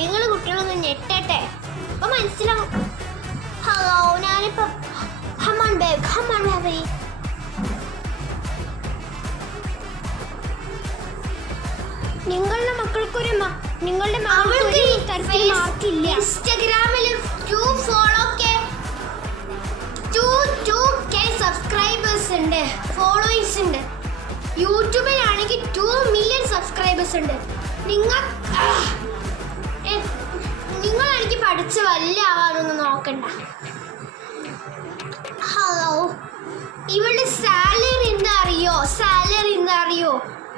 നിങ്ങൾ കുട്ടികളൊന്ന് ഞെട്ടട്ടെ. അപ്പൊ മനസ്സിലാവും. ഹലോ, ഞാനിപ്പോ നിങ്ങളുടെ മക്കൾക്കൊരു നിങ്ങളുടെ മാർക്കില്ല. ഇൻസ്റ്റഗ്രാമിൽ 2K സബ്സ്ക്രൈബേഴ്സ് ഉണ്ട്, ഫോളോവേഴ്സ് ഉണ്ട്. യൂട്യൂബിലാണെങ്കിൽ 2 മില്യൺ സബ്സ്ക്രൈബേഴ്സ് ഉണ്ട്. നിങ്ങളെനിക്ക് പഠിച്ച് വലിയ ആവാനൊന്നും നോക്കണ്ട. ഹലോ, ഇവളുടെ സാലറി എന്താ അറിയോ?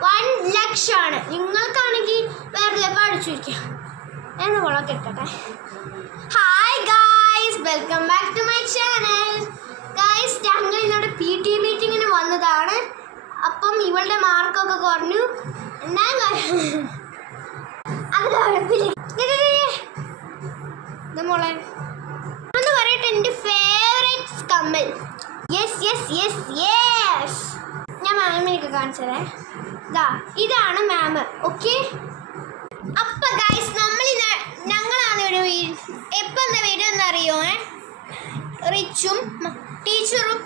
1 ലക്ഷമാണ്. നിങ്ങൾക്കാണെങ്കിൽ വേറെ പഠിച്ചിരിക്കാം. എന്ന് വളക്കെ ഇട്ടട്ടെ. Hi guys, welcome back to my channel. Guys, ഞങ്ങൾ ഇന്നോട് PT മീറ്റിങ്ങിന് വന്നതാണ്. അപ്പം ഇവളുടെ മാർക്കൊക്കെ കുറഞ്ഞു. അത് കുഴപ്പമില്ല. മോളെ ഒന്ന് പറയട്ടെ, എൻ്റെ ഫേവറേറ്റ് കമ്മൽ. യെസ്. ഞാൻ മാമിനൊക്കെ കാണിച്ചതേ. ഇതാണ് മാം. ഓക്കെ, അപ്പൊ ഗൈസ് ഞങ്ങളാണ് ഒരു എപ്പോൾ എന്താ വീഡിയോ എന്നറിയോ? റിച്ചും ടീച്ചറും,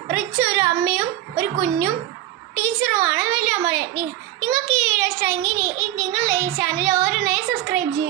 ഒരു അമ്മയും ഒരു കുഞ്ഞും ടീച്ചറുമാണ് വലിയ അമ്മ. നിങ്ങൾക്ക് ഈ വീഡിയോ ഇഷ്ടമെങ്കിൽ നിങ്ങൾ ഈ ചാനൽ ഓരോന്നായി സബ്സ്ക്രൈബ് ചെയ്യും.